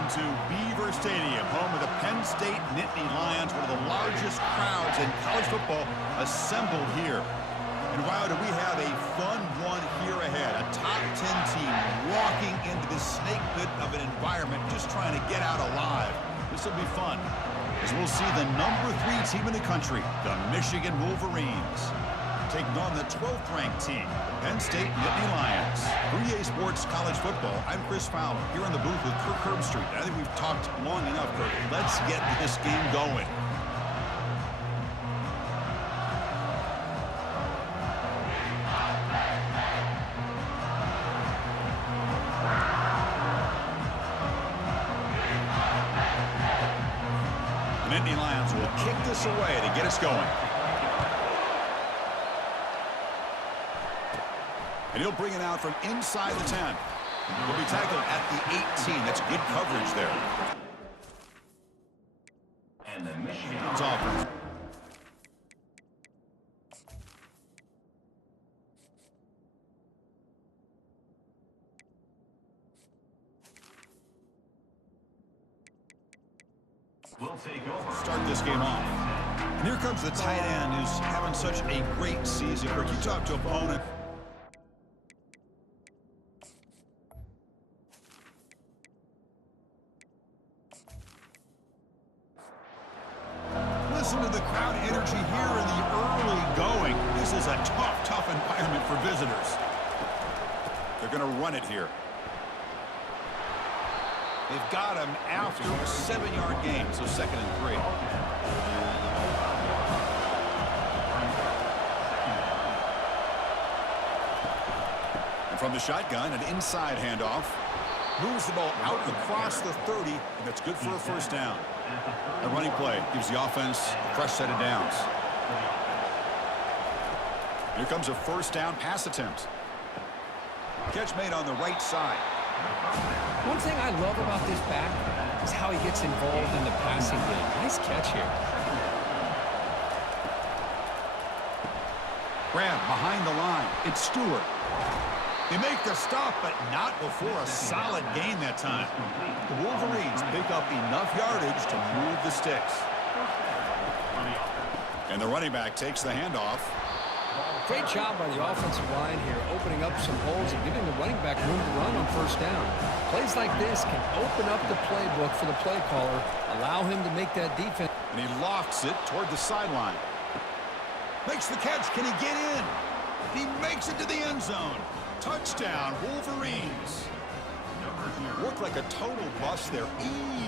welcome to Beaver Stadium, home of the Penn State Nittany Lions, one of the largest crowds in college football assembled here. And wow, do we have a fun one here ahead. A top 10 team walking into this snake pit of an environment, just trying to get out alive. This will be fun, as we'll see the number 3 team in the country, the Michigan Wolverines, taking on the 12th-ranked team, Penn State Nittany Lions. For EA Sports College Football, I'm Chris Fowler, here in the booth with Kirk Herbstreit. I think we've talked long enough, Kirk. Let's get this game going. The Nittany Lions will kick this away to get us going. And he'll bring it out from inside the 10. He'll be tackled at the 18. That's good coverage there. And the Michigan's offense. We'll take over. Start this game off. And here comes the tight end who's having such a great season. Kirk, you talk to opponent. Listen to the crowd energy here in the early going. This is a tough environment for visitors. They're going to run it here. They've got him after a 7-yard gain, so 2nd and 3. And from the shotgun, an inside handoff. Moves the ball out across the 30, and that's good for a first down. A running play gives the offense a fresh set of downs. Here comes a first down pass attempt. Catch made on the right side. One thing I love about this back is how he gets involved in the passing game. Nice catch here. Grab behind the line. It's Stewart. They make the stop, but not before a solid gain that time. The Wolverines pick up enough yardage to move the sticks. And the running back takes the handoff. Great job by the offensive line here, opening up some holes and giving the running back room to run on first down. Plays like this can open up the playbook for the play caller, allow him to make that defense. And he lofts it toward the sideline. Makes the catch. Can he get in? He makes it to the end zone. Touchdown, Wolverines. Worked like a total bust there.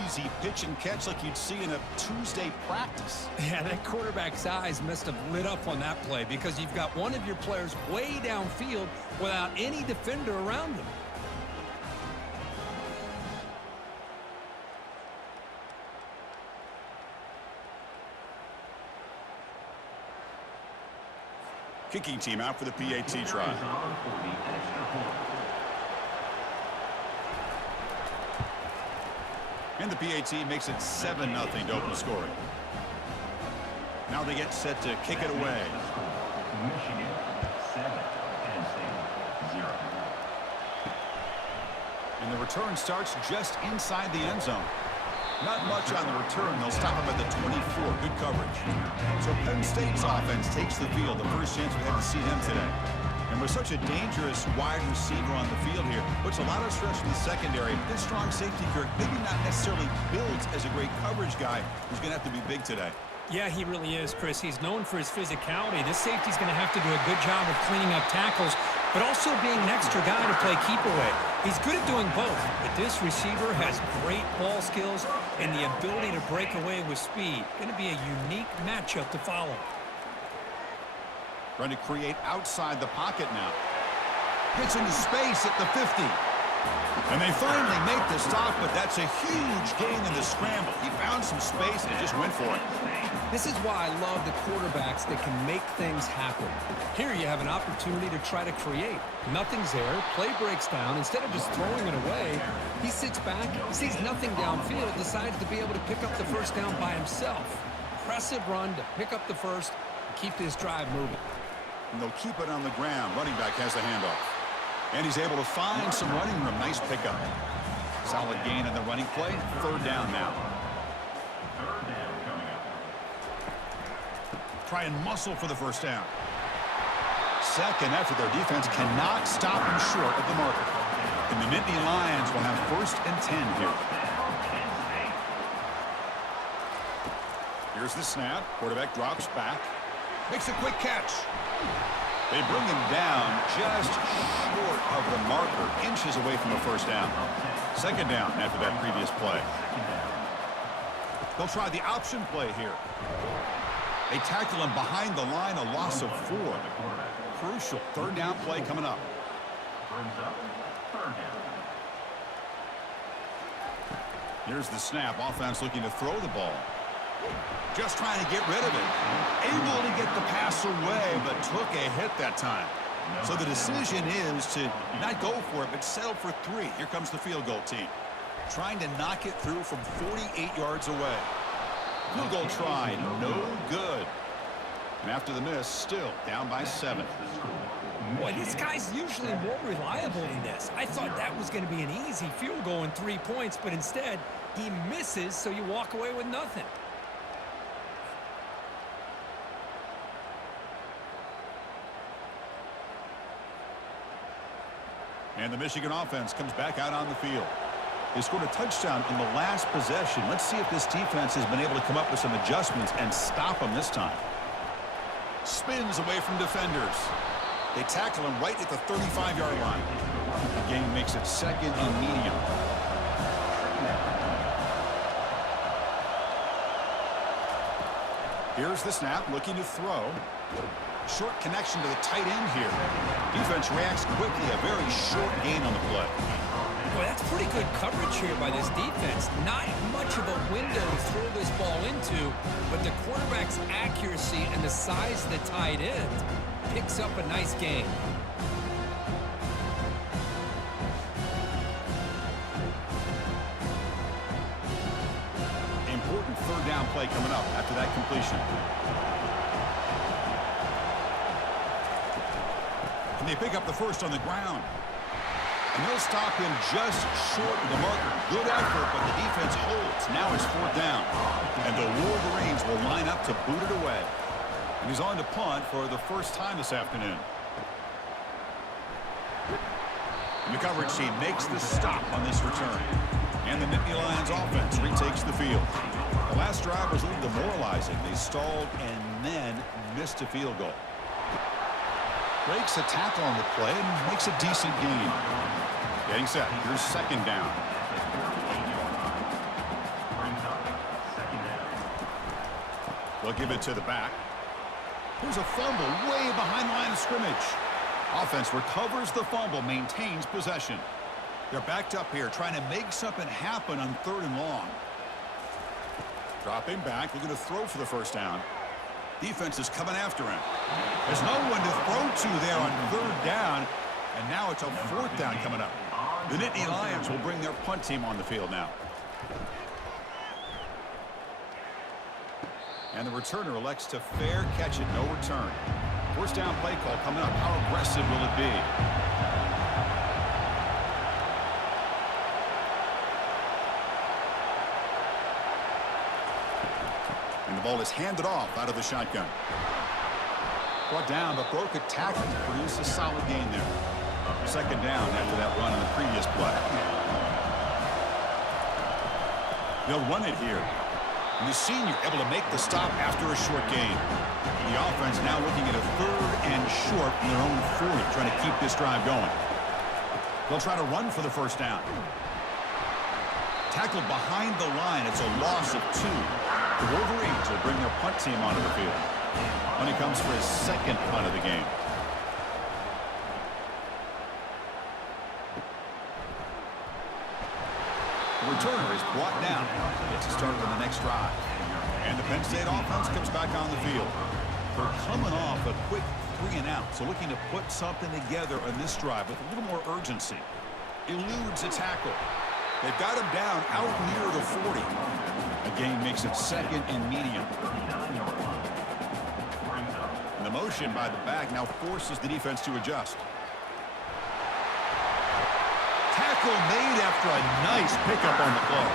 Easy pitch and catch like you'd see in a Tuesday practice. Yeah, that quarterback's eyes must have lit up on that play because you've got one of your players way downfield without any defender around him. Kicking team out for the PAT try. And the PAT makes it 7-0 to open scoring. Now they get set to kick it away. Michigan 7, Penn State 0. And the return starts just inside the end zone. Not much on the return. They'll stop him at the 24. Good coverage. So Penn State's offense takes the field. The first chance we had to see them today. And with such a dangerous wide receiver on the field here, puts a lot of stress in the secondary. This strong safety, Kirk, maybe not necessarily built as a great coverage guy, who's going to have to be big today. Yeah, he really is, Chris. He's known for his physicality. This safety's going to have to do a good job of cleaning up tackles, but also being an extra guy to play keep away. He's good at doing both, but this receiver has great ball skills and the ability to break away with speed. Going to be a unique matchup to follow. Trying to create outside the pocket now. Gets into space at the 50. And they finally make the stop, but that's a huge gain in the scramble. He found some space and just went for it. This is why I love the quarterbacks that can make things happen. Here you have an opportunity to try to create. Nothing's there. Play breaks down. Instead of just throwing it away, he sits back, sees nothing downfield, decides to be able to pick up the first down by himself. Impressive run to pick up the first and keep this drive moving. And they'll keep it on the ground. Running back has the handoff. And he's able to find some running room. Nice pickup. Solid gain on the running play. Third down now. Try and muscle for the first down. Second effort. Their defense cannot stop them short of the marker. And the Nittany Lions will have 1st and 10 here. Here's the snap. Quarterback drops back. Makes a quick catch. They bring him down just short of the marker, inches away from a first down. Second down after that previous play. They'll try the option play here. They tackle him behind the line, a loss of 4. Crucial third down play coming up. Here's the snap. Offense looking to throw the ball. Just trying to get rid of it. Able to get the pass away, but took a hit that time. So the decision is to not go for it, but settle for 3. Here comes the field goal team. Trying to knock it through from 48 yards away. Field goal try, no good. And after the miss, still down by 7. Boy, this guy's usually more reliable than this. I thought that was going to be an easy field goal and 3 points, but instead, he misses, so you walk away with nothing. And the Michigan offense comes back out on the field. They scored a touchdown in the last possession. Let's see if this defense has been able to come up with some adjustments and stop them this time. Spins away from defenders. They tackle him right at the 35-yard line. The game makes it 2nd and medium. Here's the snap, looking to throw. Short connection to the tight end here. Defense reacts quickly, a very short gain on the play. Boy, that's pretty good coverage here by this defense. Not much of a window to throw this ball into, but the quarterback's accuracy and the size of the tight end picks up a nice gain. Important third down play coming up after that completion. And they pick up the first on the ground. And they'll stop him just short of the marker. Good effort, but the defense holds. Now it's 4th down. And the Wolverines will line up to boot it away. And he's on to punt for the first time this afternoon. And the coverage team makes the stop on this return. And the Nittany Lions offense retakes the field. The last drive was a little demoralizing. They stalled and then missed a field goal. Breaks a tackle on the play and makes a decent gain. Getting set. Here's 2nd down. They'll give it to the back. Here's a fumble way behind the line of scrimmage. Offense recovers the fumble, maintains possession. They're backed up here, trying to make something happen on 3rd and long. Dropping back, looking to throw for the first down. Defense is coming after him. There's no one to throw to there on 3rd down, and now it's a 4th down coming up. The Nittany Lions will bring their punt team on the field now. And the returner elects to fair catch it, no return. First down play call coming up. How aggressive will it be? And the ball is handed off out of the shotgun. Brought down, but broke a tackle to produce a solid gain there. 2nd down after that run on the previous play. They'll run it here. And the senior able to make the stop after a short gain. The offense now looking at a 3rd and short from their own 40, trying to keep this drive going. They'll try to run for the first down. Tackled behind the line. It's a loss of 2. The Wolverines will bring their punt team onto the field. When he comes for his 2nd punt of the game. The returner is brought down. Gets it started on the next drive. And the Penn State offense comes back on the field. They're coming off a quick 3 and out, so looking to put something together on this drive with a little more urgency. Eludes a tackle. They've got him down out near the 40. The game makes it 2nd and medium. And the motion by the back now forces the defense to adjust. Tackle tackle made after a nice pickup on the play.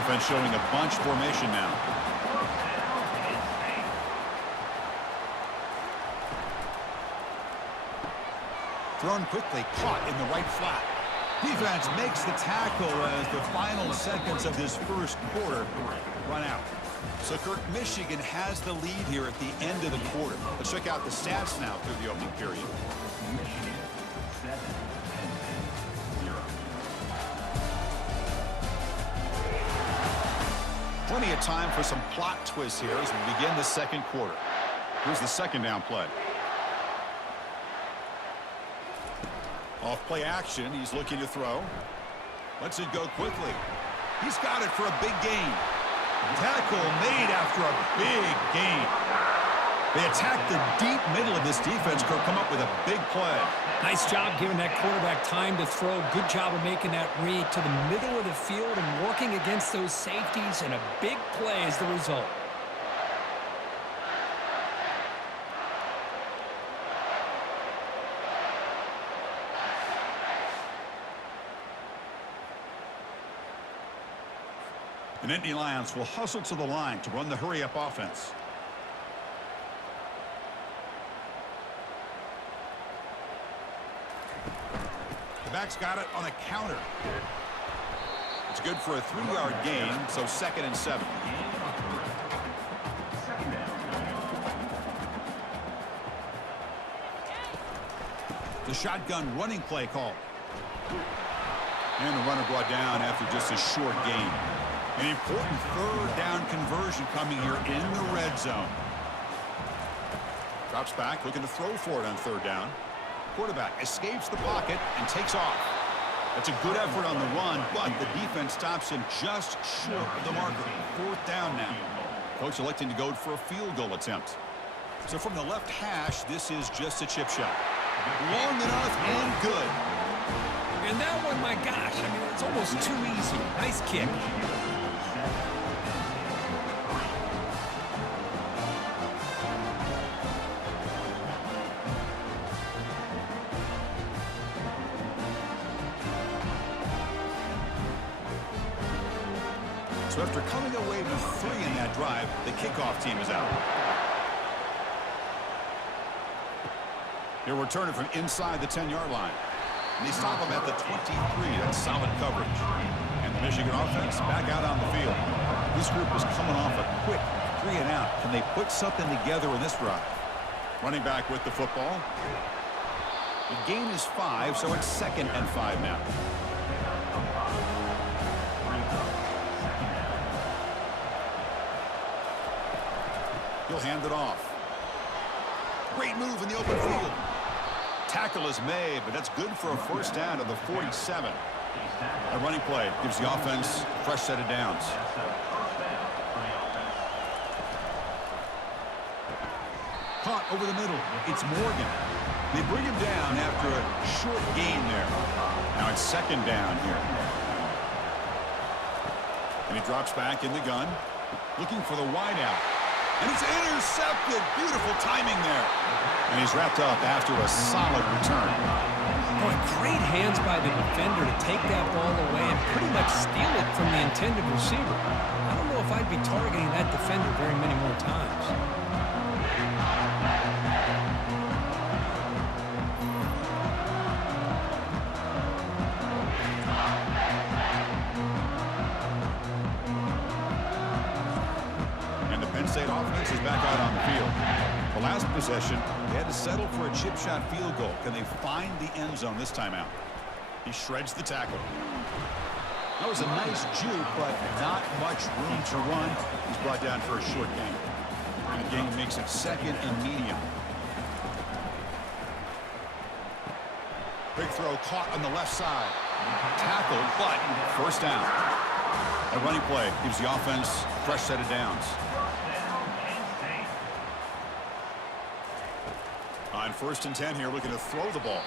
Offense showing a bunch formation now. Thrown quickly, caught in the right flat. Defense makes the tackle as the final seconds of this first quarter run out. So, Kirk, Michigan has the lead here at the end of the quarter. Let's check out the stats now through the opening period. Plenty of time for some plot twists here as we begin the second quarter. Here's the second down play. Off play action, he's looking to throw. Lets it go quickly. He's got it for a big gain. Tackle made after a big gain. They attack the deep middle of this defense. Could come up with a big play. Nice job giving that quarterback time to throw. Good job of making that read to the middle of the field and working against those safeties, and a big play is the result. The Nittany Lions will hustle to the line to run the hurry-up offense. The back's got it on a counter. It's good for a 3-yard gain, so 2nd and 7. The shotgun running play call. And the runner brought down after just a short gain. An important 3rd down conversion coming here in the red zone. Drops back, looking to throw for it on 3rd down. Quarterback escapes the pocket and takes off. That's a good effort on the run, but the defense stops him just short of the marker. 4th down now. Coach electing to go for a field goal attempt. So from the left hash, this is just a chip shot. Long enough and good. And that one, my gosh, I mean, it's almost too easy. Nice kick. So after coming away with 3 in that drive, the kickoff team is out. He'll return it from inside the 10-yard line. And they stop him at the 23. That's solid coverage. And the Michigan offense back out on the field. This group is coming off a quick 3 and out. Can they put something together in this drive? Running back with the football. The gain is 5, so it's 2nd and 5 now. He'll hand it off. Great move in the open field. Tackle is made, but that's good for a 1st down to the 47. A running play gives the offense a fresh set of downs. Caught over the middle. It's Morgan. They bring him down after a short gain there. Now it's 2nd down here. And he drops back in the gun, looking for the wideout. And it's intercepted. Beautiful timing there. And he's wrapped up after a solid return. Boy, great hands by the defender to take that ball away and pretty much steal it from the intended receiver. I don't know if I'd be targeting that defender very many more times. State offense is back out on the field. The last possession, they had to settle for a chip shot field goal. Can they find the end zone this time out? He shreds the tackle. That was a nice juke, but not much room to run. He's brought down for a short gain. And the gain makes it 2nd and medium. Big throw caught on the left side. Tackle, but 1st down. A running play gives the offense a fresh set of downs. On 1st and 10 here, looking to throw the ball.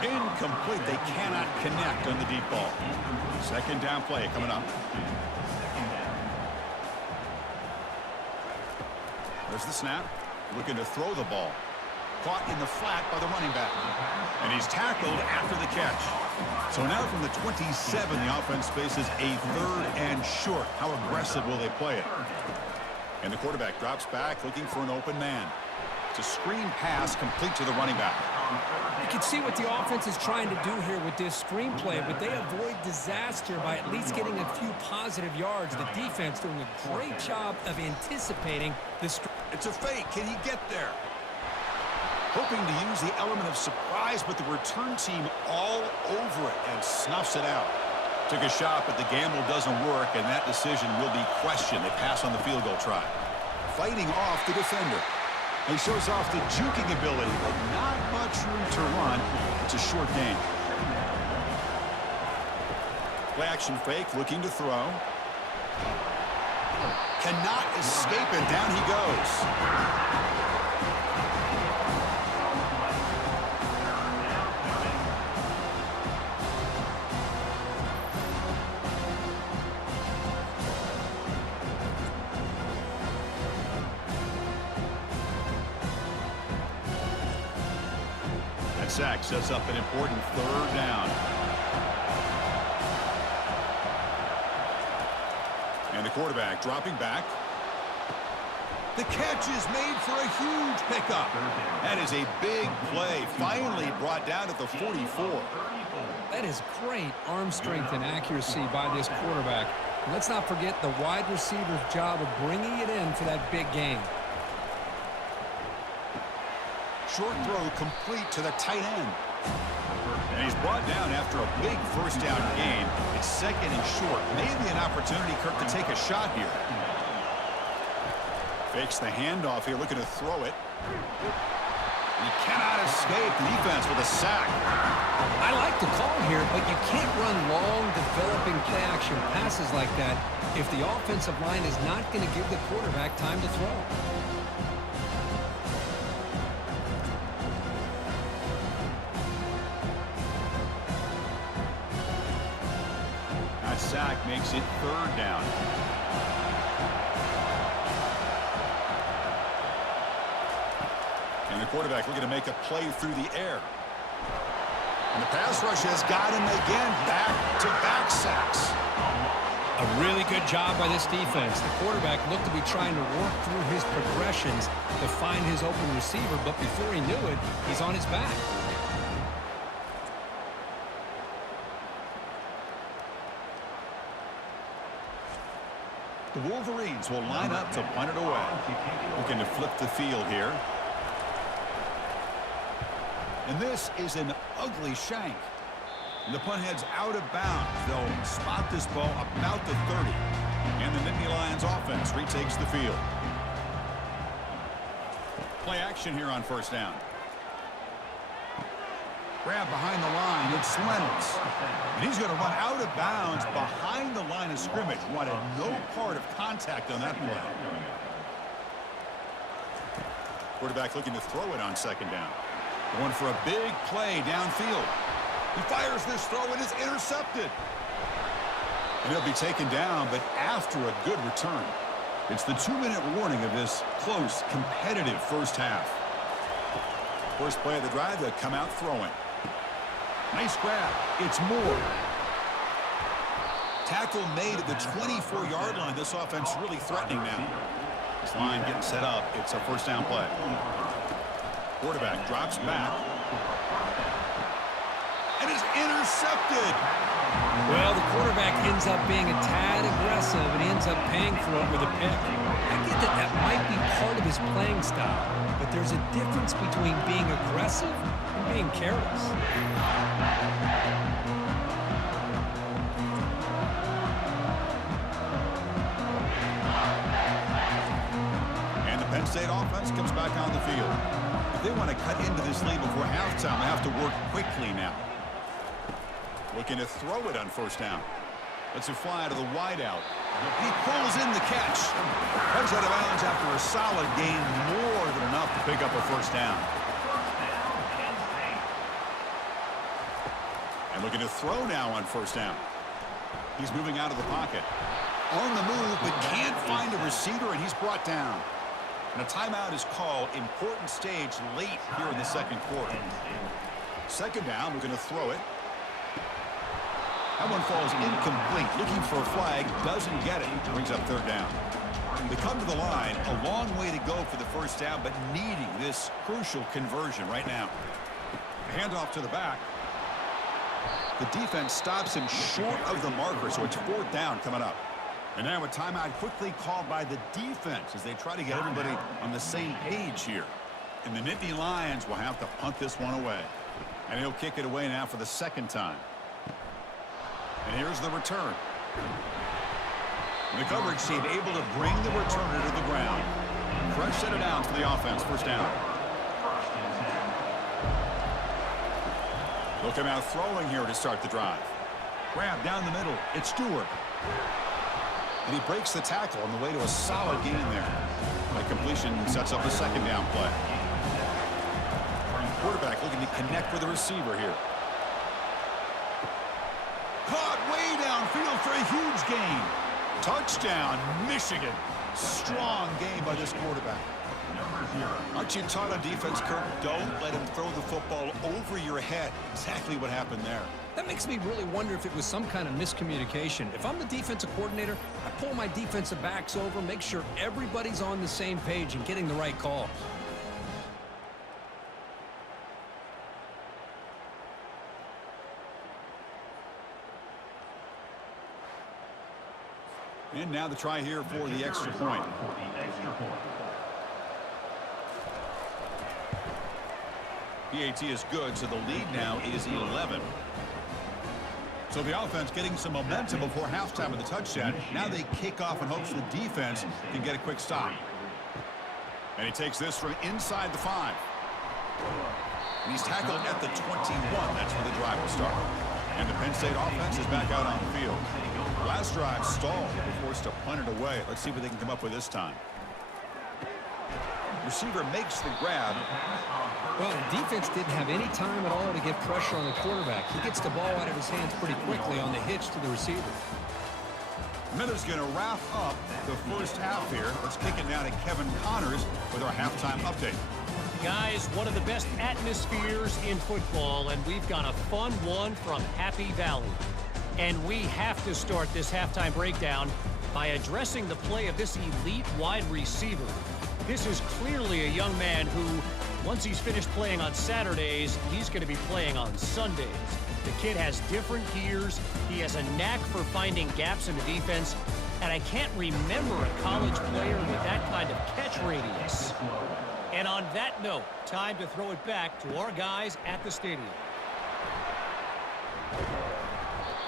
Incomplete. They cannot connect on the deep ball. 2nd down play coming up. There's the snap. Looking to throw the ball. caught in the flat by the running back. And he's tackled after the catch. So now from the 27, the offense faces a 3rd and short. How aggressive will they play it? And the quarterback drops back looking for an open man. It's a screen pass complete to the running back. You can see what the offense is trying to do here with this screenplay, but they avoid disaster by at least getting a few positive yards. The defense doing a great job of anticipating this. It's a fake. Can he get there? Hoping to use the element of surprise, but the return team all over it and snuffs it out. Took a shot, but the gamble doesn't work, and that decision will be questioned. They pass on the field goal try. Fighting off the defender. He shows off the juking ability, but not much room to run. It's a short gain. Play action fake, looking to throw. Cannot escape it. Down he goes. Sack sets up an important 3rd down. And the quarterback dropping back. The catch is made for a huge pickup. That is a big play, finally brought down at the 44. That is great arm strength and accuracy by this quarterback. And let's not forget the wide receiver's job of bringing it in for that big gain. Short throw complete to the tight end. And he's brought down after a big 1st down gain. It's 2nd and short. Maybe an opportunity, Kirk, to take a shot here. Fakes the handoff here, looking to throw it. He cannot escape. Defense with a sack. I like the call here, but you can't run long, developing play-action passes like that if the offensive line is not going to give the quarterback time to throw. Sack makes it 3rd down. And the quarterback looking to make a play through the air. And the pass rush has got him again. Back-to-back sacks. A really good job by this defense. The quarterback looked to be trying to work through his progressions to find his open receiver, but before he knew it, he's on his back. The Wolverines will line up to punt it away. Looking to flip the field here. And this is an ugly shank. And the punt heads out of bounds. They'll spot this ball about the 30. And the Nittany Lions offense retakes the field. Play action here on 1st down. Grab behind the line. It's Reynolds. And he's going to run out of bounds behind the line of scrimmage. Wanted no part of contact on that play. Quarterback looking to throw it on 2nd down. Going for a big play downfield. He fires this throw and is intercepted. And he'll be taken down, but after a good return. It's the 2-minute warning of this close, competitive 1st half. First play of the drive, they'll come out throwing. Nice grab. It's Moore. Tackle made at the 24-yard line. This offense really threatening now. This line getting set up. It's a 1st down play. Quarterback drops back. And is intercepted. Well, the quarterback ends up being a tad aggressive, and he ends up paying for it with a pick. I get that that might be part of his playing style, but there's a difference between being aggressive and being careless. And the Penn State offense comes back on the field. If they want to cut into this lead before halftime, they have to work quickly now. Looking to throw it on 1st down. Lets it fly to the wideout. He pulls in the catch. Heads out of bounds after a solid gain, more than enough to pick up a 1st down. And looking to throw now on 1st down. He's moving out of the pocket. On the move, but can't find a receiver, and he's brought down. And a timeout is called. Important stage late here in the second quarter. Second down, we're going to throw it. That one falls incomplete. Looking for a flag, doesn't get it. Brings up third down. They come to the line, a long way to go for the first down, but needing this crucial conversion right now. Handoff to the back. The defense stops him short of the marker, so it's fourth down coming up. And now a timeout quickly called by the defense as they try to get everybody on the same page here. And the Nittany Lions will have to punt this one away. And he'll kick it away now for the second time. And here's the return. The coverage team able to bring the returner to the ground. Fresh set of downs for the offense. First down. Look him out throwing here to start the drive. Grab down the middle. It's Stewart. And he breaks the tackle on the way to a solid gain there. The completion sets up a second down play. Quarterback looking to connect with the receiver here. Caught way downfield for a huge gain. Touchdown, Michigan. Strong game by this quarterback. Aren't you taught on defense, Kirk? Don't let him throw the football over your head. Exactly what happened there. That makes me really wonder if it was some kind of miscommunication. If I'm the defensive coordinator, I pull my defensive backs over, make sure everybody's on the same page and getting the right calls. And now the try here for the extra point. PAT is good, so the lead now is 11. So the offense getting some momentum before halftime of the touchdown. Now they kick off in hopes the defense can get a quick stop. And he takes this from inside the 5. And he's tackled at the 21. That's where the drive will start. And the Penn State offense is back out on the field. Last drive stalled. They were forced to punt it away. Let's see what they can come up with this time. Receiver makes the grab. Well, the defense didn't have any time at all to get pressure on the quarterback. He gets the ball out of his hands pretty quickly on the hitch to the receiver. Miller's going to wrap up the first half here. Let's kick it now to Kevin Connors with our halftime update. Guys, one of the best atmospheres in football, and we've got a fun one from Happy Valley. And we have to start this halftime breakdown by addressing the play of this elite wide receiver. This is clearly a young man who, once he's finished playing on Saturdays, he's going to be playing on Sundays. The kid has different gears. He has a knack for finding gaps in the defense. And I can't remember a college player with that kind of catch radius. And on that note, time to throw it back to our guys at the stadium.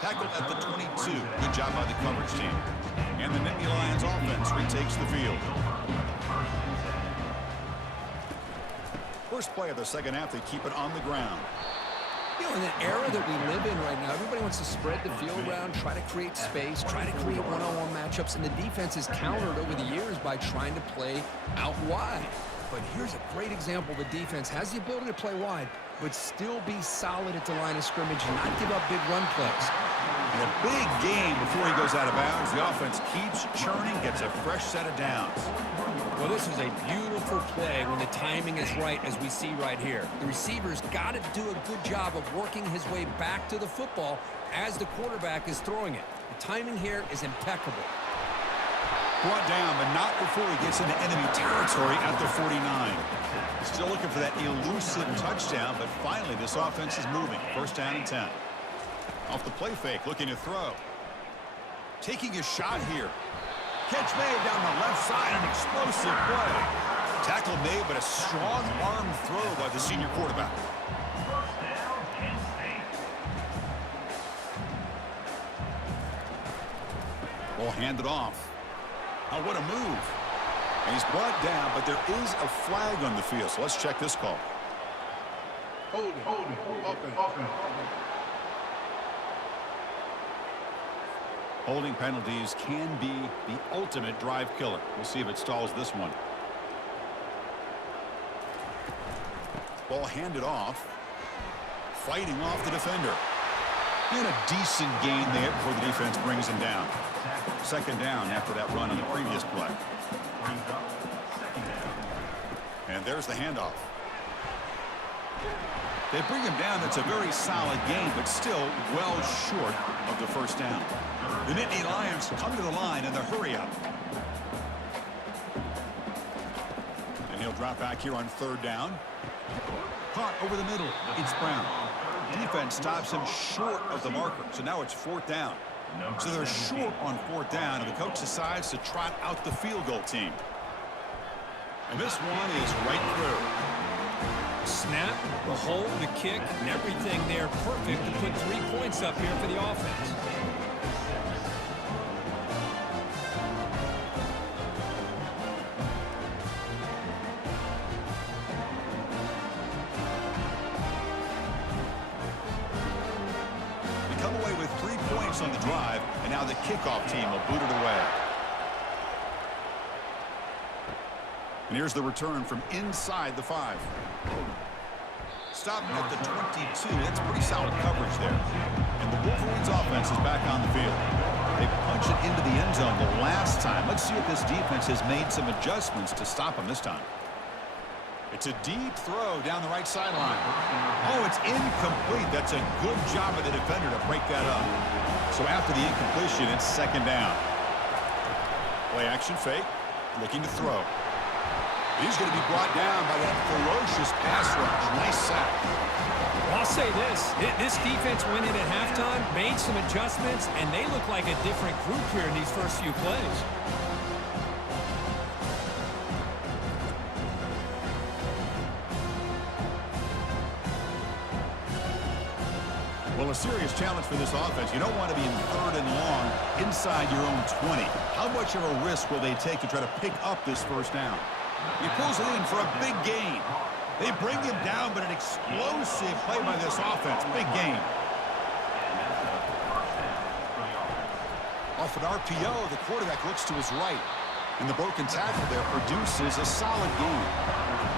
Tackled at the 22. Good job by the coverage team. And the Nittany Lions offense retakes the field. First play of the second half, they keep it on the ground. You know, in the era that we live in right now, everybody wants to spread the field around, try to create space, try to create one-on-one matchups, and the defense is countered over the years by trying to play out wide. But here's a great example. The defense has the ability to play wide, but still be solid at the line of scrimmage and not give up big run plays. And a big game before he goes out of bounds. The offense keeps churning, gets a fresh set of downs. Well, this is a beautiful play when the timing is right, as we see right here. The receiver's got to do a good job of working his way back to the football as the quarterback is throwing it. The timing here is impeccable. Brought down, but not before he gets into enemy territory at the 49. Still looking for that elusive touchdown, but finally this offense is moving. First down and 10. Off the play fake, looking to throw. Taking a shot here. Catch made down the left side, an explosive play. Tackle made, but a strong arm throw by the senior quarterback. Ball handed off. Oh, what a move. And he's brought down, but there is a flag on the field, so let's check this call. Holding, offense. Holding penalties can be the ultimate drive killer. We'll see if it stalls this one. Ball handed off. Fighting off the defender. And a decent gain there before the defense brings him down. Second down after that run on the previous play. And there's the handoff. They bring him down. That's a very solid game, but still well short of the first down. The Nittany Lions come to the line in the hurry-up. And he'll drop back here on third down. Caught over the middle. It's Brown. Defense stops him short of the marker, so now it's fourth down. So they're short on fourth down, and the coach decides to trot out the field goal team. And this one is right through. Snap, the hold, the kick, and everything there perfect to put 3 points up here for the offense. They come away with 3 points on the drive, and now the kickoff team will boot it away. And here's the return from inside the 5. Stopped at the 22. That's pretty solid coverage there. And the Wolverines offense is back on the field. They punch it into the end zone the last time. Let's see if this defense has made some adjustments to stop them this time. It's a deep throw down the right sideline. Oh, it's incomplete. That's a good job of the defender to break that up. So after the incompletion, it's second down. Play action fake. Looking to throw. He's going to be brought down by that ferocious pass rush. Nice sack. Well, I'll say this defense went in at halftime, made some adjustments, and they look like a different group here in these first few plays. Well, a serious challenge for this offense. You don't want to be in third and long inside your own 20. How much of a risk will they take to try to pick up this first down? He pulls it in for a big gain. They bring him down, but an explosive play by this offense. Big gain. Off an RPO, the quarterback looks to his right. And the broken tackle there produces a solid gain.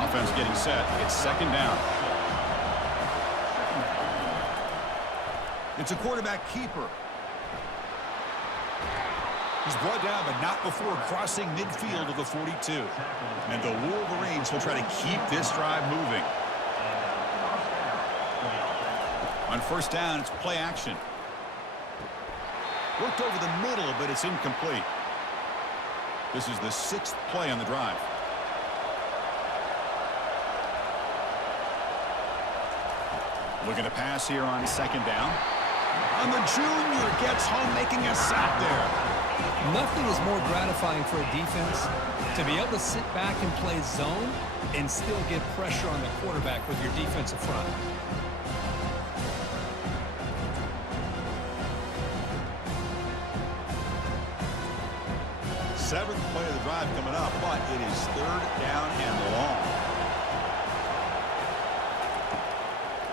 Offense getting set. It's second down. It's a quarterback keeper. He's brought down, but not before crossing midfield of the 42. And the Wolverines will try to keep this drive moving. On first down, it's play action. Worked over the middle, but it's incomplete. This is the 6th play on the drive. Looking to pass here on second down. And the junior gets home, making a sack there. Nothing is more gratifying for a defense to be able to sit back and play zone and still get pressure on the quarterback with your defensive front. Seventh play of the drive coming up, but it is third down and long.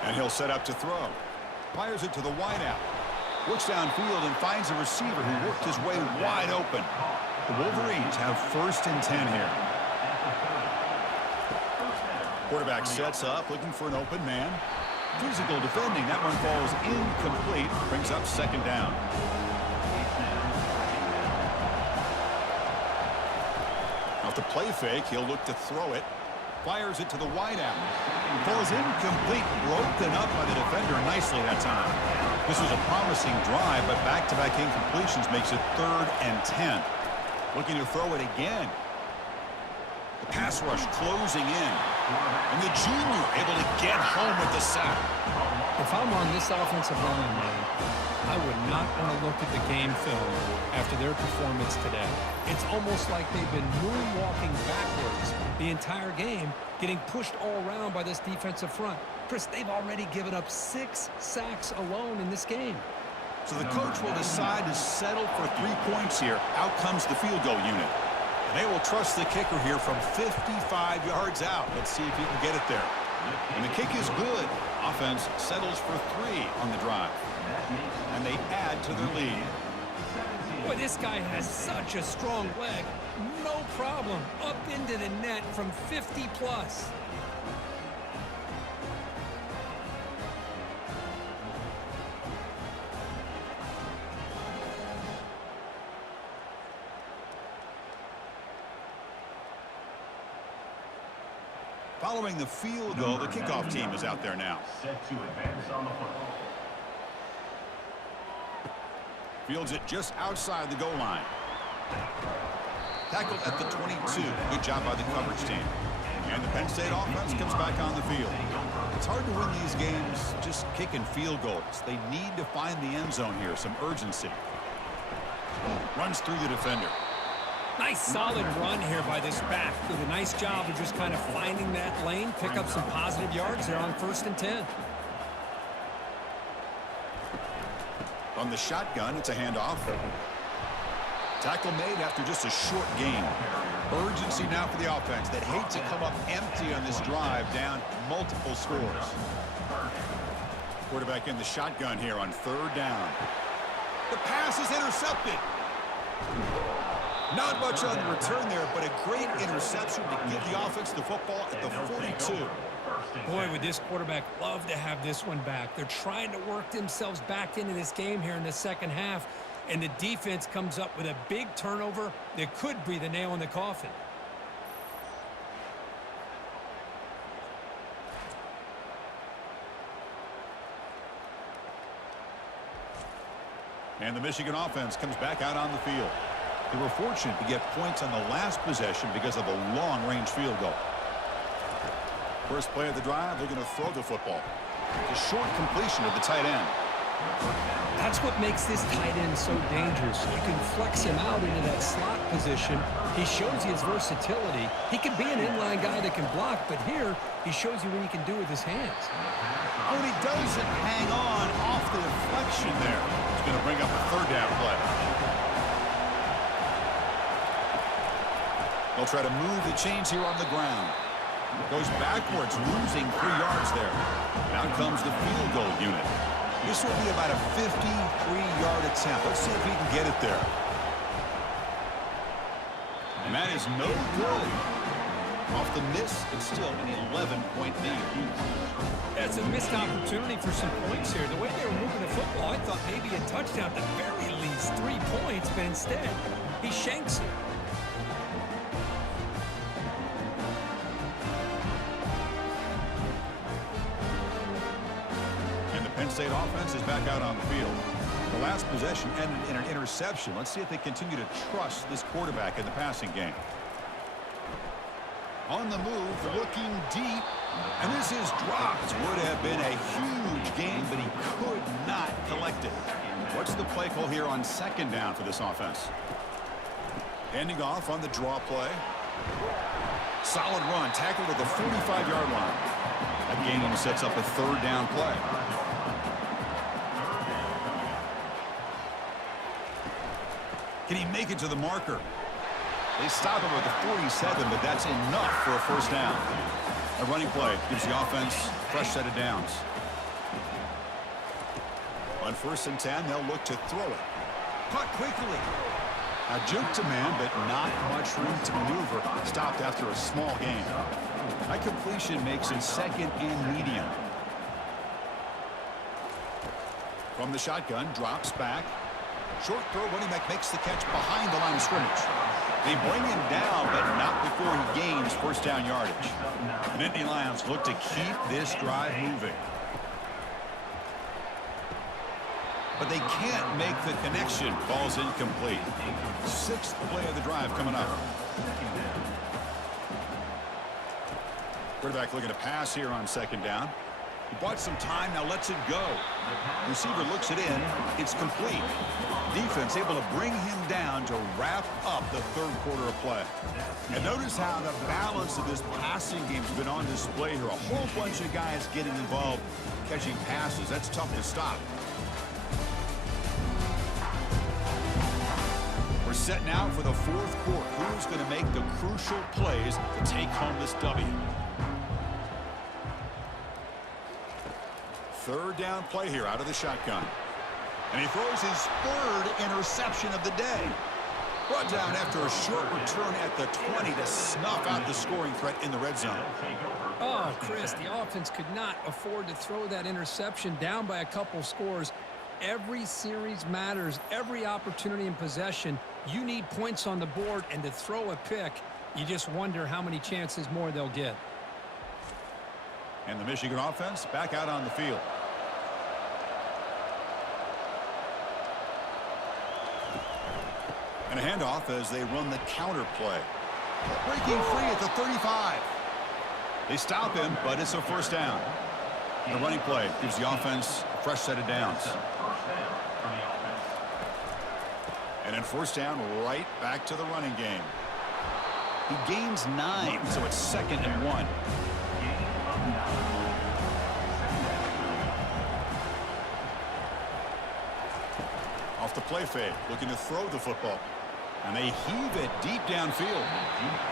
And he'll set up to throw. Fires it to the wideout. Looks downfield and finds a receiver who worked his way wide open. The Wolverines have first and 10 here. Quarterback sets up, looking for an open man. Physical defending. That one falls incomplete. Brings up second down. Off the play fake, he'll look to throw it. Fires it to the wideout. Falls incomplete. Broken up by the defender nicely that time. This was a promising drive, but back-to-back incompletions makes it third and 10. Looking to throw it again. The pass rush closing in. And the junior able to get home with the sack. If I'm on this offensive line, man, I would not want to look at the game film after their performance today. It's almost like they've been moonwalking backwards the entire game, getting pushed all around by this defensive front. Chris, they've already given up 6 sacks alone in this game. So the coach will decide to settle for 3 points here. Out comes the field goal unit. And they will trust the kicker here from 55 yards out. Let's see if he can get it there. And the kick is good. Offense settles for 3 on the drive. And they add to their lead. Boy, this guy has such a strong leg. No problem. Up into the net from 50 plus. Following the field goal, the kickoff team is out there now. Set to advance on the football. Fields it just outside the goal line. Tackled at the 22. Good job by the coverage team. And the Penn State offense comes back on the field. It's hard to win these games just kicking field goals. They need to find the end zone here, some urgency. Runs through the defender. Nice solid run here by this back. Did a nice job of just kind of finding that lane, pick up some positive yards there on 1st and 10. On the shotgun, it's a handoff. Tackle made after just a short gain. Urgency now for the offense that hates to come up empty on this drive, down multiple scores. Quarterback in the shotgun here on 3rd down. The pass is intercepted. Not much on the return there, but a great interception to give the offense the football at the 42. Boy, would this quarterback love to have this one back. They're trying to work themselves back into this game here in the second half, and the defense comes up with a big turnover that could be the nail in the coffin. And the Michigan offense comes back out on the field. They were fortunate to get points on the last possession because of a long-range field goal. First play of the drive, they're going to throw the football. A short completion of the tight end. That's what makes this tight end so dangerous. You can flex him out into that slot position. He shows you his versatility. He can be an inline guy that can block, but here he shows you what he can do with his hands. Oh, and he doesn't hang on off the deflection there. He's going to bring up a 3rd down play. They'll try to move the chains here on the ground. Goes backwards, losing 3 yards there. Now comes the field goal unit. This will be about a 53-yard attempt. Let's see if he can get it there. And that is no good. Off the miss, it's still an 11-point lead. That's a missed opportunity for some points here. The way they were moving the football, I thought maybe a touchdown, at the very least 3 points, but instead, he shanks it. Penn State offense is back out on the field. The last possession ended in an interception. Let's see if they continue to trust this quarterback in the passing game. On the move, looking deep, and this is dropped. Would have been a huge gain, but he could not collect it. What's the play call here on 2nd down for this offense? Ending off on the draw play. Solid run, tackled at the 45-yard line. That gain sets up a 3rd down play. Can he make it to the marker? They stop him at the 47, but that's enough for a 1st down. A running play gives the offense a fresh set of downs. On 1st and 10, they'll look to throw it. Caught quickly. Now juke to man, but not much room to maneuver. Stopped after a small gain. That completion makes it 2nd and medium. From the shotgun, drops back. Short throw, running back makes the catch behind the line of scrimmage. They bring him down, but not before he gains 1st down yardage. The Nittany Lions look to keep this drive moving. But they can't make the connection. Ball's incomplete. 6th play of the drive coming up. Quarterback looking to pass here on 2nd down. He bought some time, now lets it go. Receiver looks it in. It's complete. Defense able to bring him down to wrap up the 3rd quarter of play. And notice how the balance of this passing game has been on display here. A whole bunch of guys getting involved catching passes. That's tough to stop. We're set now for the 4th quarter. Who's going to make the crucial plays to take home this W? 3rd down play here out of the shotgun. And he throws his 3rd interception of the day. Brought down after a short return at the 20 to snuff out the scoring threat in the red zone. Oh, Chris, the offense could not afford to throw that interception down by a couple scores. Every series matters. Every opportunity in possession, you need points on the board, and to throw a pick, you just wonder how many chances more they'll get. And the Michigan offense back out on the field. And a handoff as they run the counter play. Breaking free at the 35. They stop him, but it's a first down. The running play gives the offense a fresh set of downs. And then first down, right back to the running game. He gains 9, so it's 2nd and 1. Off the play fake, looking to throw the football. And they heave it deep downfield.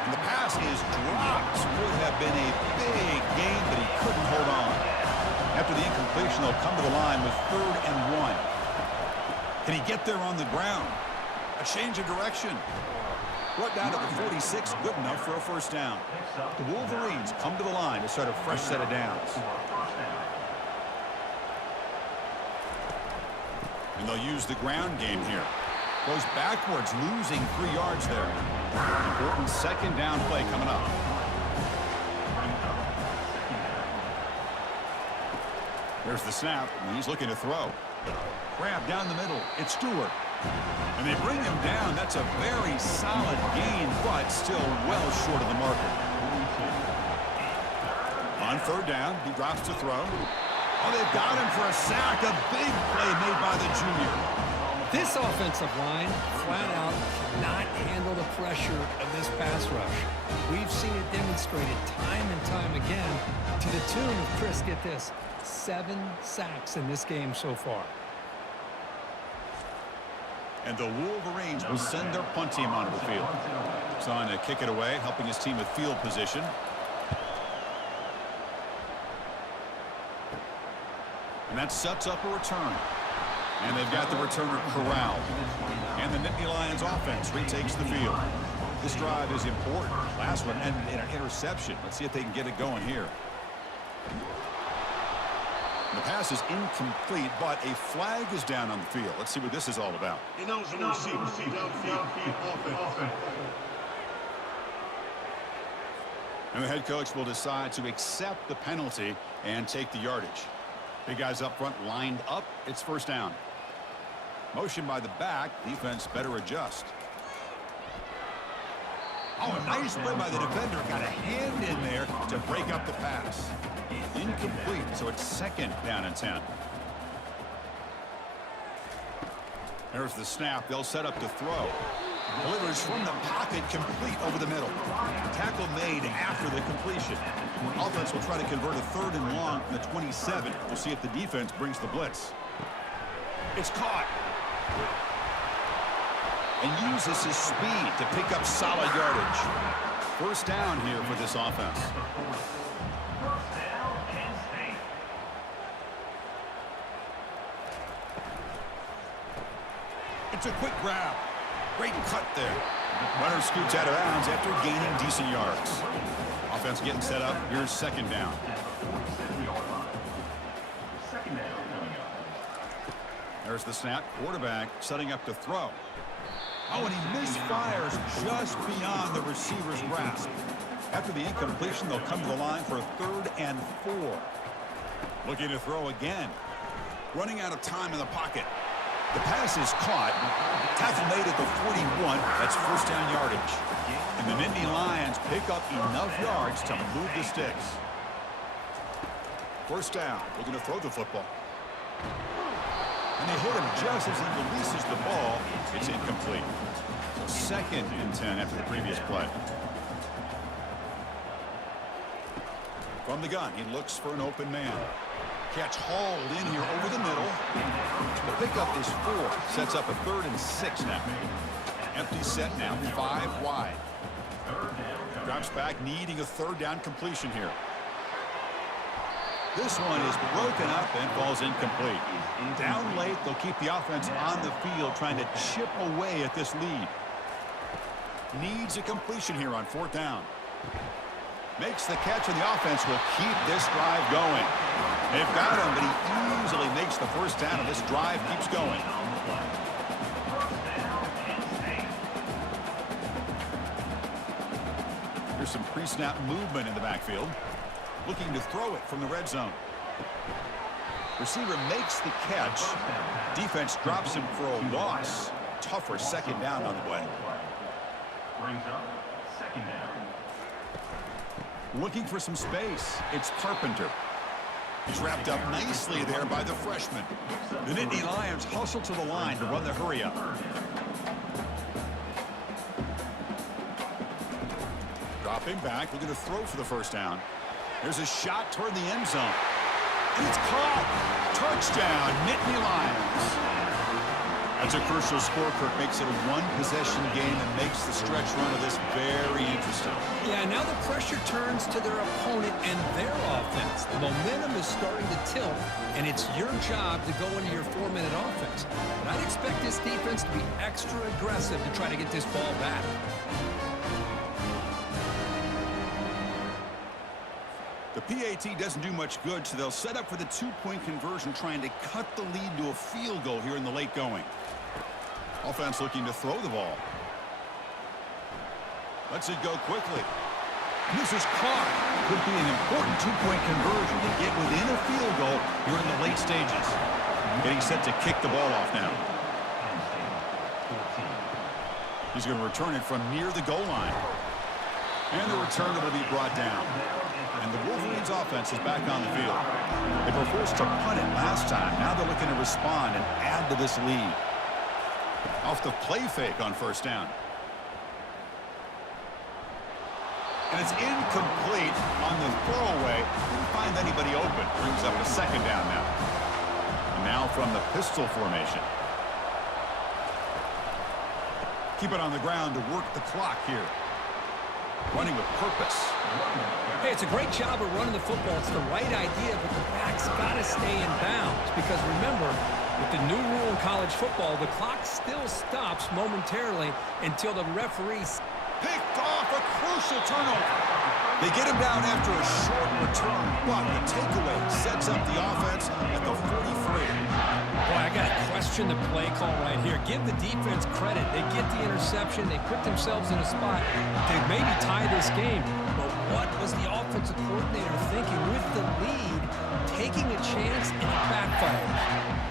And the pass is dropped. Would have been a big gain, but he couldn't hold on. After the incompletion, they'll come to the line with 3rd and 1. Can he get there on the ground? A change of direction. Brought down to the 46, good enough for a first down. The Wolverines come to the line to start a fresh set of downs. And they'll use the ground game here. Goes backwards, losing 3 yards there. Important 2nd down play coming up. There's the snap, and he's looking to throw. Grab down the middle. It's Stewart. And they bring him down. That's a very solid gain, but still well short of the marker. On 3rd down, he drops to throw. Oh, they've got him for a sack. A big play made by the junior. This offensive line, flat out, cannot handle the pressure of this pass rush. We've seen it demonstrated time and time again to the tune of, Chris, get this, 7 sacks in this game so far. And the Wolverines will send their punt team onto the field. He's on to kick it away, helping his team with field position. And that sets up a return. And they've got the returner corralled. And the Nittany Lions offense retakes the field. This drive is important. Last one ended in an interception. Let's see if they can get it going here. The pass is incomplete, but a flag is down on the field. Let's see what this is all about. And the head coach will decide to accept the penalty and take the yardage. Big guys up front lined up. It's first down. Motion by the back. Defense better adjust. Oh, a nice play by the defender. Got a hand in there to break up the pass. Incomplete, so it's 2nd down and 10. There's the snap. They'll set up to throw. Delivers from the pocket, complete over the middle. Tackle made after the completion. Offense will try to convert a 3rd and long from the 27. We'll see if the defense brings the blitz. It's caught. And uses his speed to pick up solid yardage. First down here for this offense. It's a quick grab. Great cut there. Runner scoots out of bounds after gaining decent yards. Offense getting set up. Here's 2nd down. There's the snap. Quarterback setting up to throw. Oh, and he misfires just beyond the receiver's grasp. After the incompletion, they'll come to the line for a 3rd and 4. Looking to throw again. Running out of time in the pocket. The pass is caught. Tackle made at the 41. That's first down yardage. And the Nittany Lions pick up enough yards to move the sticks. First down. Looking to throw the football. And they hit him just as he releases the ball. It's incomplete. So 2nd and 10 after the previous play. From the gun, he looks for an open man. Catch hauled in here over the middle. The pickup is 4. Sets up a 3rd and 6 now. Empty set now, 5 wide. Drops back, needing a 3rd down completion here. This one is broken up and falls incomplete. Down late, they'll keep the offense on the field, trying to chip away at this lead. Needs a completion here on 4th down. Makes the catch, and the offense will keep this drive going. They've got him, but he easily makes the first down, and this drive keeps going. Here's some pre-snap movement in the backfield. looking to throw it from the red zone. Receiver makes the catch. Defense drops him for a loss. Tougher second down on the way. Brings up second down. Looking for some space. It's Carpenter. He's wrapped up nicely there by the freshman. The Nittany Lions hustle to the line to run the hurry up. Dropping back, looking to throw for the first down. There's a shot toward the end zone. And it's caught. Touchdown, Nittany Lions. That's a crucial score, Kirk. Makes it a one-possession game and makes the stretch run of this very interesting. Yeah, now the pressure turns to their opponent and their offense. The momentum is starting to tilt, and it's your job to go into your 4-minute offense. But I'd expect this defense to be extra aggressive to try to get this ball back. The PAT doesn't do much good, so they'll set up for the 2-point conversion, trying to cut the lead to a field goal here in the late going. Offense looking to throw the ball. Lets it go quickly. And this is caught. Could be an important 2-point conversion to get within a field goal here in the late stages. Getting set to kick the ball off now. He's going to return it from near the goal line. And the returner will be brought down. And the Wolverines offense is back on the field. They were forced to punt it last time. Now they're looking to respond and add to this lead. Off the play fake on first down. And it's incomplete on the throwaway. Didn't find anybody open. Brings up a second down now. And now from the pistol formation. Keep it on the ground to work the clock here. Running with purpose. Hey, it's a great job of running the football. It's the right idea, but the back's got to stay in bounds. Because remember, with the new rule in college football, the clock still stops momentarily until the referee Picked off, a crucial turnover. They get him down after a short return, but the takeaway sets up the offense at the 43. Boy, I got to question the play call right here. Give the defense credit. They get the interception. They put themselves in a spot to maybe tie this game. But what was the offensive coordinator thinking with the lead, taking a chance and it backfired?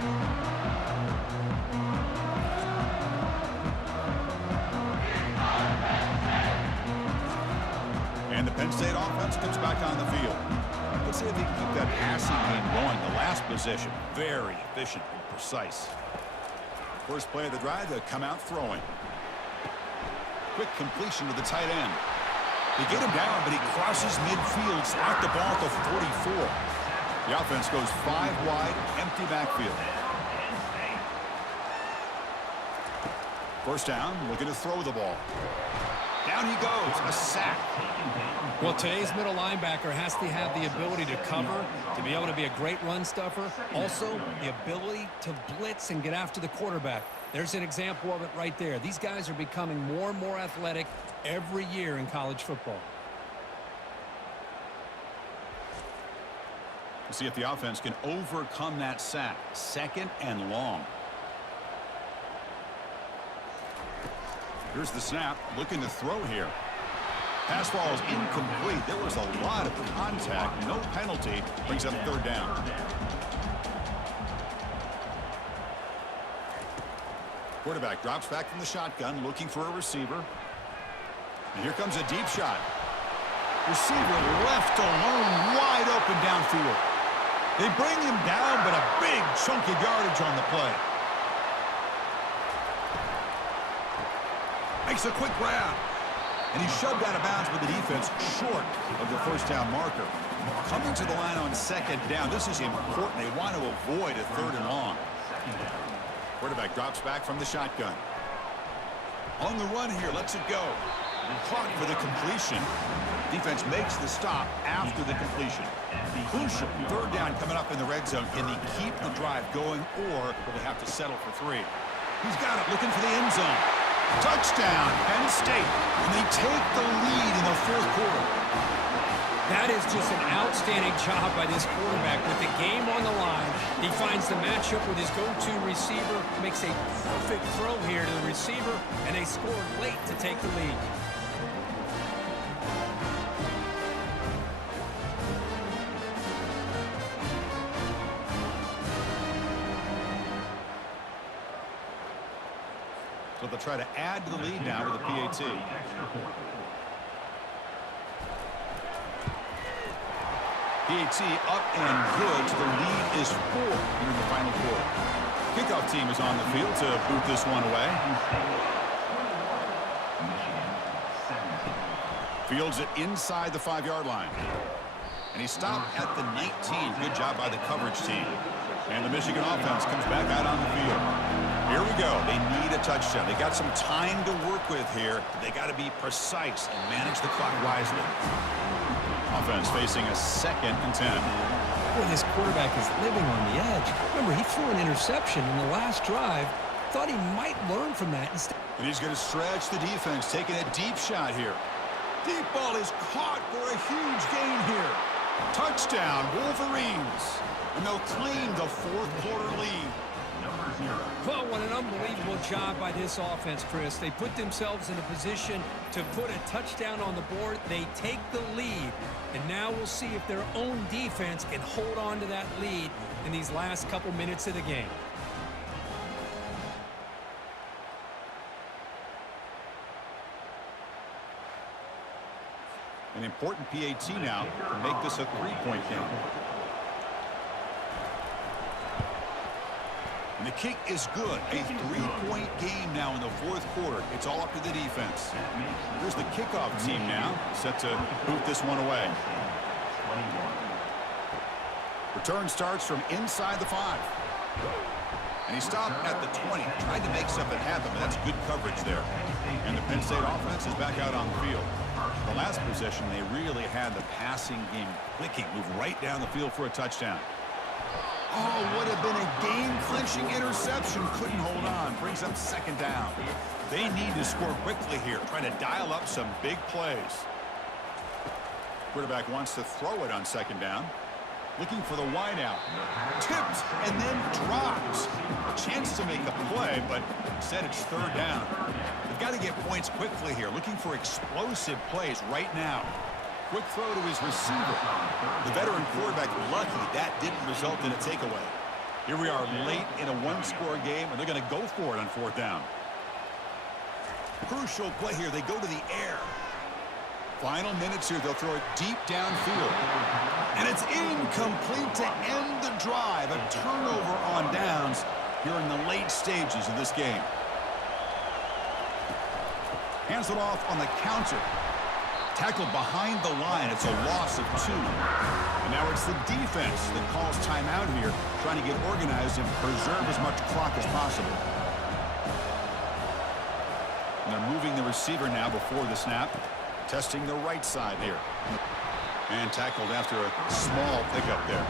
And the Penn State offense comes back on the field. Let's see if they can keep that passing game going. The last possession, very efficient and precise. First play of the drive, they'll come out throwing. Quick completion to the tight end. They get him down, but he crosses midfield, out the ball to 44. The offense goes 5 wide, empty backfield. First down, looking to throw the ball. Down he goes, a sack. Well, today's middle linebacker has to have the ability to cover, to be able to be a great run stuffer. Also, the ability to blitz and get after the quarterback. There's an example of it right there. These guys are becoming more and more athletic every year in college football. We'll see if the offense can overcome that sack. Second and long. Here's the snap, looking to throw here. Pass ball is incomplete. There was a lot of contact, no penalty. Brings up third down. Quarterback drops back from the shotgun, looking for a receiver. And here comes a deep shot. Receiver left alone, wide open downfield. They bring him down, but a big chunk of yardage on the play. Makes a quick grab. And he's shoved out of bounds with the defense short of the first down marker. Coming to the line on second down. This is important. They want to avoid a third and long. Quarterback drops back from the shotgun. On the run here, lets it go. Caught for the completion. Defense makes the stop after the completion. Crucial. Third down coming up in the red zone. Can they keep the drive going, or will they have to settle for 3? He's got it, looking for the end zone. Touchdown, Penn State. And they take the lead in the fourth quarter. That is just an outstanding job by this quarterback. With the game on the line, he finds the matchup with his go-to receiver, makes a perfect throw here to the receiver, and they score late to take the lead. but they'll try to add to the lead now with a PAT. PAT up and good. So the lead is 4 here in the final quarter. Kickoff team is on the field to boot this one away. Fields it inside the 5-yard line. And he stopped at the 19. Good job by the coverage team. And the Michigan offense comes back out on the field. Here we go. They need a touchdown. They got some time to work with here. They got to be precise and manage the clock wisely. Offense facing a 2nd and 10. Boy, this quarterback is living on the edge. Remember, he threw an interception in the last drive. Thought he might learn from that instead. And he's going to stretch the defense, taking a deep shot here. Deep ball is caught for a huge gain here. Touchdown, Wolverines. And they'll claim the 4th quarter lead. Well, what an unbelievable job by this offense, Chris. They put themselves in a position to put a touchdown on the board. They take the lead, and now we'll see if their own defense can hold on to that lead in these last couple minutes of the game. An important PAT now to make this a 3-point game. And the kick is good. A 3-point game now in the 4th quarter. It's all up to the defense. Here's the kickoff team now, set to boot this one away. Return starts from inside the 5. And he stopped at the 20. Tried to make something happen, but that's good coverage there. And the Penn State offense is back out on the field. The last possession, they really had the passing game clicking. Move right down the field for a touchdown. Oh, would have been a game-clinching interception. Couldn't hold on. Brings up 2nd down. They need to score quickly here, trying to dial up some big plays. Quarterback wants to throw it on 2nd down. Looking for the wideout. Tipped and then drops. A chance to make a play, but instead it's 3rd down. They've got to get points quickly here. Looking for explosive plays right now. Quick throw to his receiver. The veteran quarterback lucky that didn't result in a takeaway. Here we are late in a 1-score game, and they're going to go for it on 4th down. Crucial play here. They go to the air. Final minutes here. They'll throw it deep downfield. And it's incomplete to end the drive. A turnover on downs here in the late stages of this game. Hands it off on the counter. Tackled behind the line. It's a loss of 2. And now it's the defense that calls timeout here, trying to get organized and preserve as much clock as possible. And they're moving the receiver now before the snap. Testing the right side here. And tackled after a small pickup there.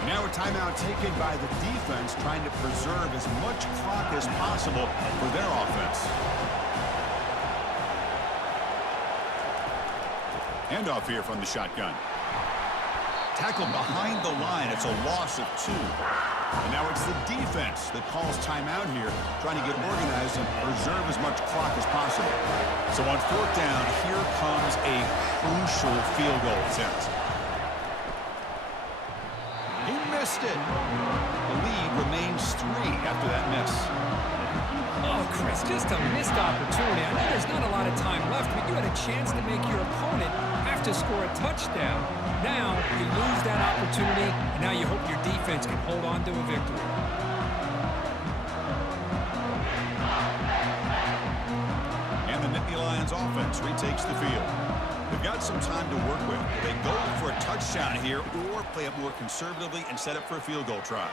And now a timeout taken by the defense, trying to preserve as much clock as possible for their offense. Handoff here from the shotgun. Tackled behind the line. It's a loss of 2. And now it's the defense that calls timeout here, trying to get organized and preserve as much clock as possible. So on 4th down, here comes a crucial field goal attempt. He missed it. The lead remains 3 after that miss. Oh, Chris, just a missed opportunity. I know there's not a lot of time left, but you had a chance to make your opponent have to score a touchdown. Now you lose that opportunity, and now you hope your defense can hold on to a victory. And the Nittany Lions offense retakes the field. They've got some time to work with. They go for a touchdown here or play it more conservatively and set up for a field goal try.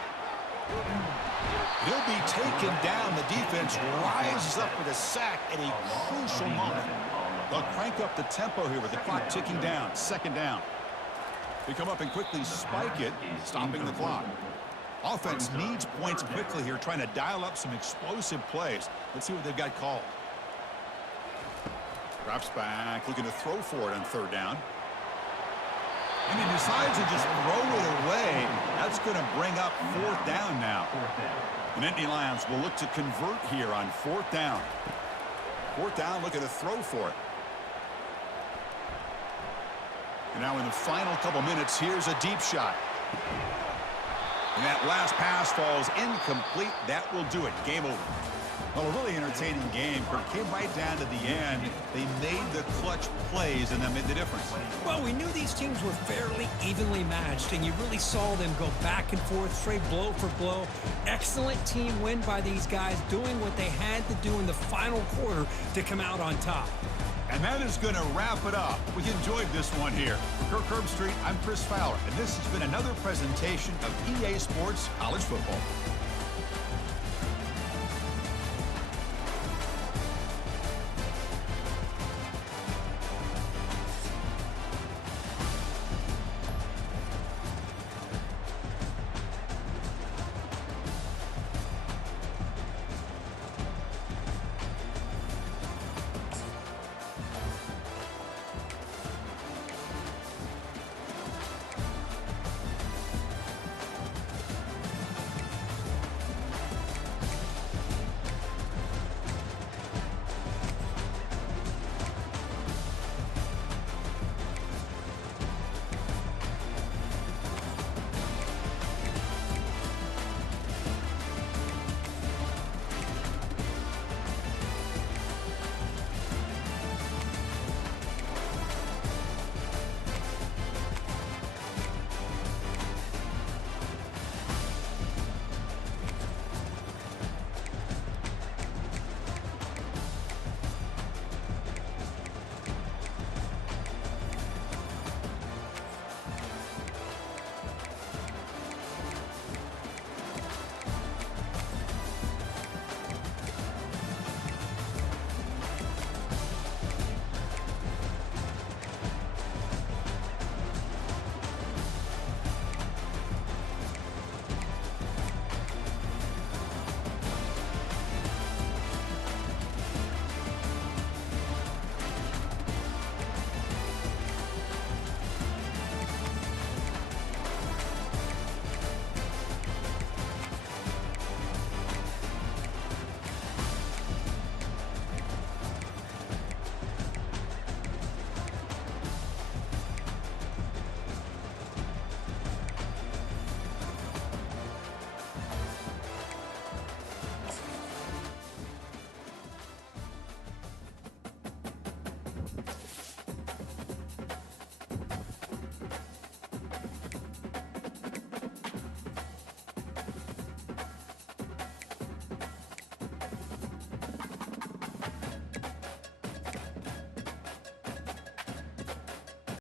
He'll be taken down. The defense rises up with a sack at a crucial moment. They'll crank up the tempo here with the clock ticking down. 2nd down. They come up and quickly spike it, stopping the clock. Offense needs points quickly here, trying to dial up some explosive plays. Let's see what they've got called. Drops back, looking to throw for it on 3rd down. And he decides to just throw it away. That's going to bring up 4th down now. The Nittany Lions will look to convert here on 4th down. 4th down, looking to throw for it. And now in the final couple minutes, here's a deep shot. And that last pass falls incomplete. That will do it. Game over. Well, a really entertaining game. It came right down to the end. They made the clutch plays, and that made the difference. Well, we knew these teams were fairly evenly matched, and you really saw them go back and forth, trade blow for blow. Excellent team win by these guys doing what they had to do in the final quarter to come out on top. And that is going to wrap it up. We enjoyed this one here. For Kirk Herbstreit, I'm Chris Fowler, and this has been another presentation of EA Sports College Football.